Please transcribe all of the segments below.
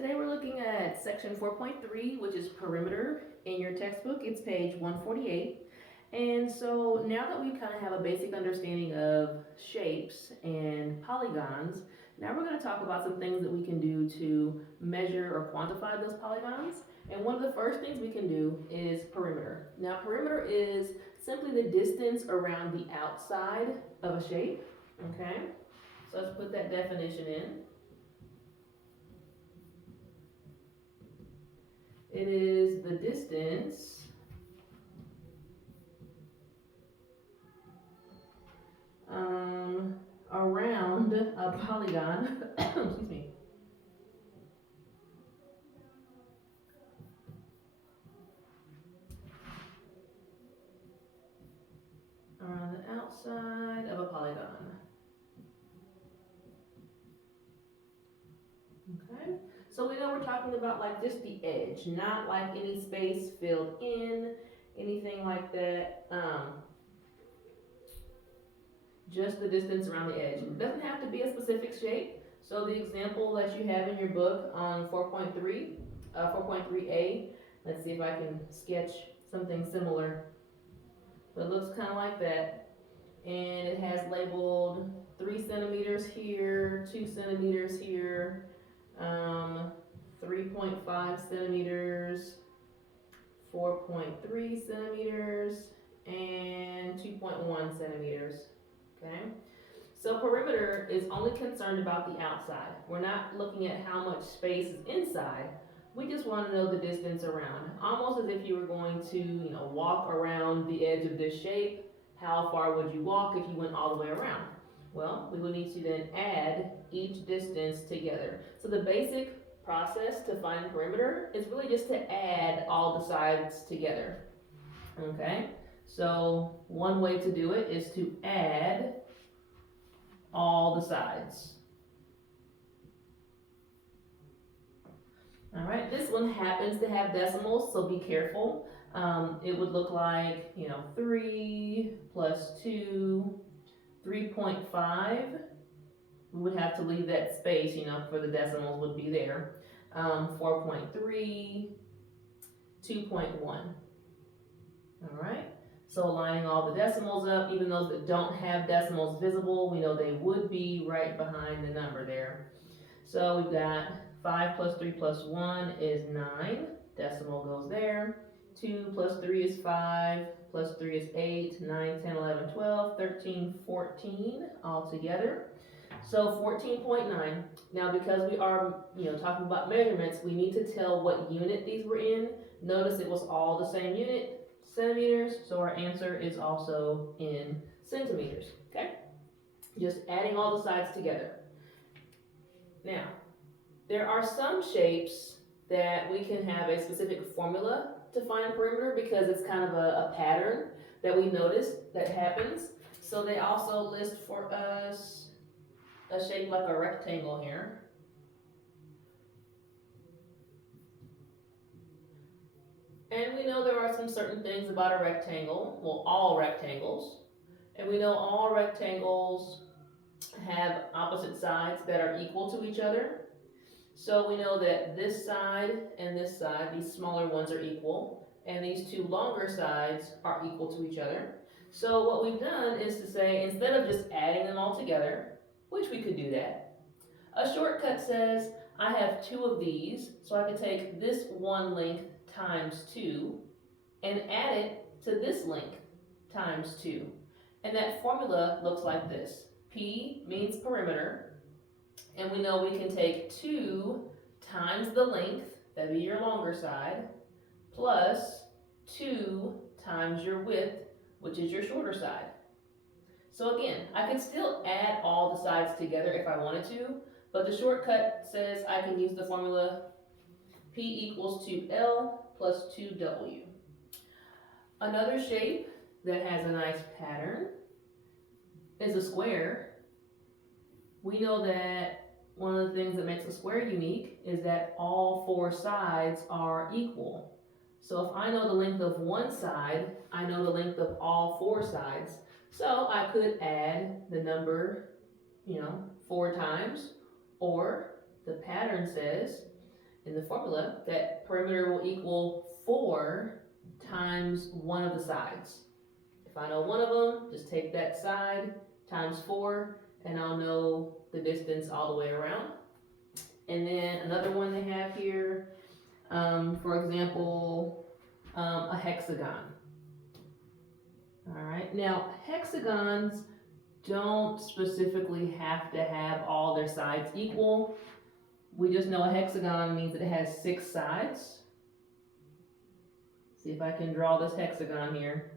Today we're looking at section 4.3, which is perimeter. In your textbook, it's page 148. And so now that we kind of have a basic understanding of shapes and polygons, now we're going to talk about some things that we can do to measure or quantify those polygons. And one of the first things we can do is perimeter. Now, perimeter is simply the distance around the outside of a shape, okay? So let's put that definition in. It is the distance around a polygon, excuse me, around the outside of a polygon. Okay, so we know we're talking about like just the edge, not like any space filled in, anything like that. Just the distance around the edge. It doesn't have to be a specific shape. So the example that you have in your book on 4.3A, let's see if I can sketch something similar. But it looks kind of like that. And it has labeled 3 centimeters here, 2 centimeters here, 3.5 centimeters, 4.3 centimeters, and 2.1 centimeters. Okay, so perimeter is only concerned about the outside. We're not looking at how much space is inside. We just want to know the distance around, almost as if you were going to, walk around the edge of this shape. How far would you walk if you went all the way around? Well, we would need to then add each distance together. So the basic process to find perimeter is really just to add all the sides together. Okay, so one way to do it is to add all the sides. All right, this one happens to have decimals, so be careful. It would look like, 3 plus 2, 3.5. We would have to leave that space, for the decimals would be there. 4.3, 2.1. All right, so lining all the decimals up, even those that don't have decimals visible, we know they would be right behind the number there. So we've got 5 plus 3 plus 1 is 9, decimal goes there. 2 plus 3 is 5, plus 3 is 8, 9, 10, 11, 12, 13, 14 all together. So 14.9. Now because we are, talking about measurements, we need to tell what unit these were in. Notice it was all the same unit, centimeters, so our answer is also in centimeters, okay? Just adding all the sides together. Now, there are some shapes that we can have a specific formula to find perimeter because it's kind of a pattern that we notice that happens. So they also list for us a shape like a rectangle here. And we know there are some certain things about a rectangle, well, all rectangles. And we know all rectangles have opposite sides that are equal to each other. So we know that this side and this side, these smaller ones are equal, and these two longer sides are equal to each other. So what we've done is to say, instead of just adding them all together, which we could do that, a shortcut says, I have 2 of these, so I can take this one length times 2 and add it to this length times 2. And that formula looks like this. P means perimeter, and we know we can take 2 times the length, that'd be your longer side, plus 2 times your width, which is your shorter side. So again, I can still add all the sides together if I wanted to, but the shortcut says I can use the formula P equals 2L plus 2W. Another shape that has a nice pattern is a square. We know that one of the things that makes a square unique is that all 4 sides are equal. So if I know the length of one side, I know the length of all 4 sides. So I could add the number, 4 times, or the pattern says in the formula that perimeter will equal 4 times one of the sides. If I know one of them, just take that side times 4, and I'll know the distance all the way around. And then another one they have here, for example, a hexagon. All right, now hexagons don't specifically have to have all their sides equal. We just know a hexagon means that it has 6 sides. See if I can draw this hexagon here.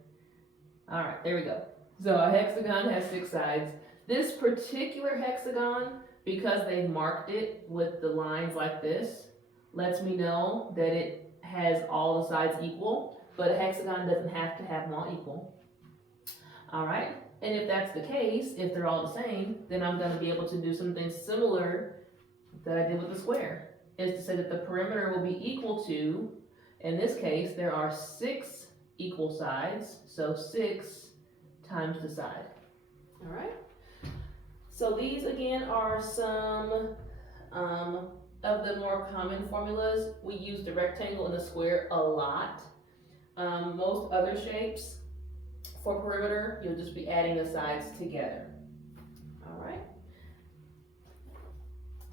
All right, there we go. So a hexagon has 6 sides. This particular hexagon, because they've marked it with the lines like this, lets me know that it has all the sides equal, but a hexagon doesn't have to have them all equal. All right, and if that's the case, if they're all the same, then I'm gonna be able to do something similar that I did with the square, is to say that the perimeter will be equal to, in this case, there are 6 equal sides, so 6 times the side. All right, so these again are some of the more common formulas. We use the rectangle and the square a lot. Most other shapes for perimeter, you'll just be adding the sides together. All right.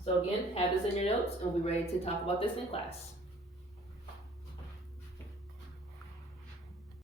So again, have this in your notes and we'll be ready to talk about this in class.